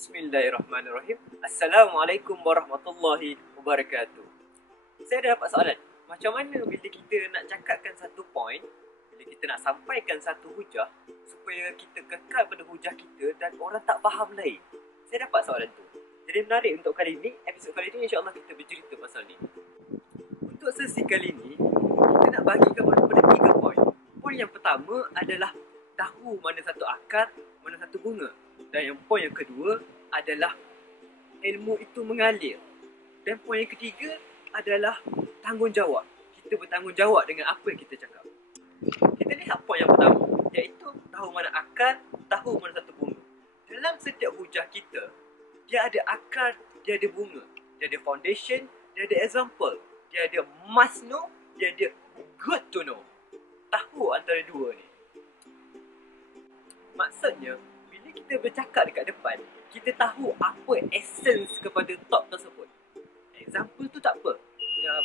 Bismillahirrahmanirrahim. Assalamualaikum warahmatullahi wabarakatuh. Saya dah dapat soalan. Macam mana bila kita nak cakapkan satu point, bila kita nak sampaikan satu hujah, supaya kita kekal pada hujah kita dan orang tak faham lain? Saya dapat soalan tu. Jadi menarik untuk kali ini, episod kali ini insyaAllah kita bercerita pasal ni. Untuk sesi kali ini, kita nak bagikan pada 3 point. Point yang pertama adalah tahu mana satu akar, mana satu bunga. Dan yang point yang kedua adalah ilmu itu mengalir. Dan poin yang ketiga adalah tanggungjawab. Kita bertanggungjawab dengan apa yang kita cakap. Kita lihat poin yang pertama, iaitu tahu mana akar, tahu mana satu bunga. Dalam setiap hujah kita, dia ada akar, dia ada bunga. Dia ada foundation, dia ada example. Dia ada must know, dia ada good to know. Tahu antara dua ni. Maksudnya, bila kita bercakap dekat depan, kita tahu apa essence kepada top tersebut. Example tu tak apa.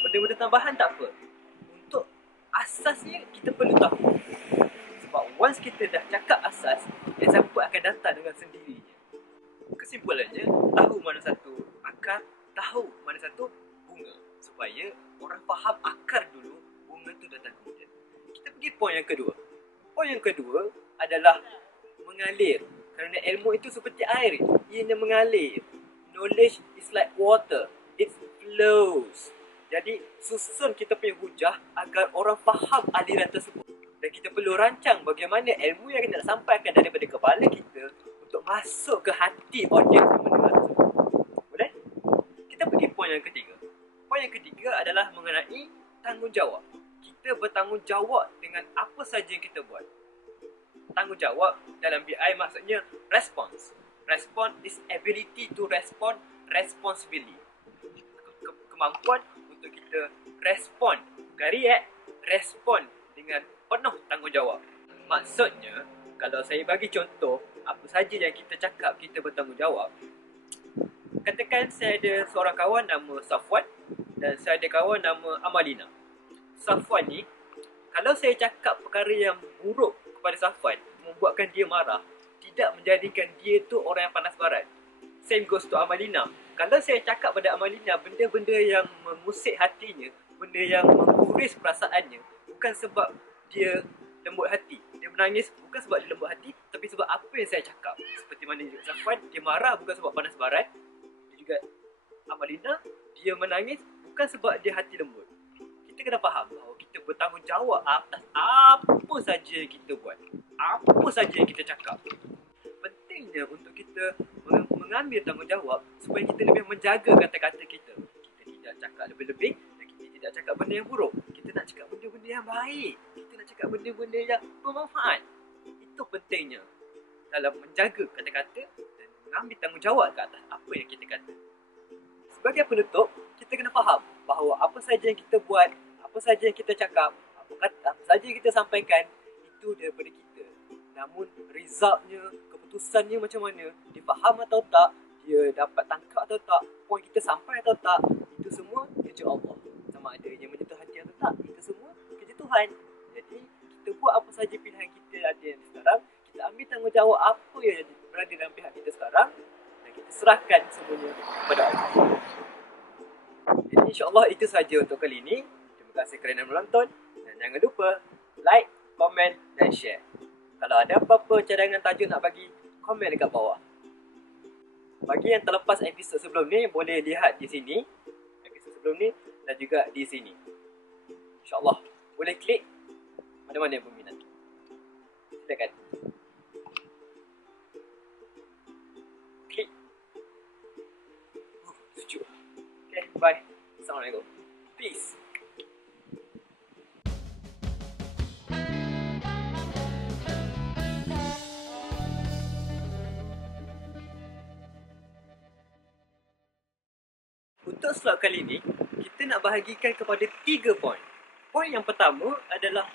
Benda-benda tambahan tak apa. Untuk asasnya, kita perlu tahu. Sebab once kita dah cakap asas, example akan datang dengan sendirinya. Kesimpulannya, tahu mana satu akar, tahu mana satu bunga. Supaya orang faham akar dulu, bunga tu datang kemudian. Kita pergi poin yang kedua. Poin yang kedua adalah mengalir. Kerana ilmu itu seperti air, ianya mengalir. Knowledge is like water, it flows. Jadi susun kita punya hujah agar orang faham aliran tersebut. Dan kita perlu rancang bagaimana ilmu yang kita nak sampaikan daripada kepala kita untuk masuk ke hati audiens yang mendengar tersebut. Boleh? Kita pergi poin yang ketiga. Poin yang ketiga adalah mengenai tanggungjawab. Kita bertanggungjawab dengan apa saja yang kita buat. Tanggungjawab dalam BI maksudnya response. Response is ability to respond responsibly. Kemampuan untuk kita respon. Respon dengan penuh tanggungjawab. Maksudnya, kalau saya bagi contoh apa saja yang kita cakap kita bertanggungjawab. Katakan saya ada seorang kawan nama Safwan dan saya ada kawan nama Amalina. Safwan ni, kalau saya cakap perkara yang buruk kepada Safwan, membuatkan dia marah, tidak menjadikan dia tu orang yang panas barat. Same goes to Amalina. Kalau saya cakap pada Amalina benda-benda yang memusik hatinya, benda yang menguris perasaannya, bukan sebab dia lembut hati, dia menangis bukan sebab dia lembut hati, tapi sebab apa yang saya cakap. Seperti mana juga Safwan, dia marah bukan sebab panas barat. Dia juga Amalina, dia menangis bukan sebab dia hati lembut. Kita kena faham bahawa kita bertanggungjawab atas apa saja yang kita buat, apa saja yang kita cakap. Pentingnya untuk kita mengambil tanggungjawab supaya kita lebih menjaga kata-kata kita. Kita tidak cakap lebih-lebih dan kita tidak cakap benda yang buruk. Kita nak cakap benda-benda yang baik. Kita nak cakap benda-benda yang bermanfaat. Itu pentingnya dalam menjaga kata-kata dan mengambil tanggungjawab ke atas apa yang kita kata. Sebagai penutup, kita kena faham bahawa apa saja yang kita buat, apa saja yang kita cakap, apa saja yang kita sampaikan, itu daripada kita. Namun resultnya, keputusannya macam mana, dia faham atau tak, dia dapat tangkap atau tak, poin kita sampai atau tak, itu semua kerja Allah. Sama ada yang menyentuh hati atau tak, itu semua kerja Tuhan. Jadi kita buat apa saja pilihan kita ada sekarang, kita ambil tanggungjawab apa yang berada dalam pihak kita sekarang dan kita serahkan semuanya kepada Allah. Jadi insyaAllah itu sahaja untuk kali ini. Terima kasih kerana menonton dan jangan lupa like, komen dan share. Kalau ada apa-apa cadangan tajuk nak bagi, komen dekat bawah. Bagi yang terlepas episod sebelum ni, boleh lihat di sini episod sebelum ni dan juga di sini. InsyaAllah boleh klik mana-mana yang berminat. Silakan klik. Sejuk. Okay, bye. Assalamualaikum. Peace. Untuk slot kali ini, kita nak bahagikan kepada 3 poin. Poin yang pertama adalah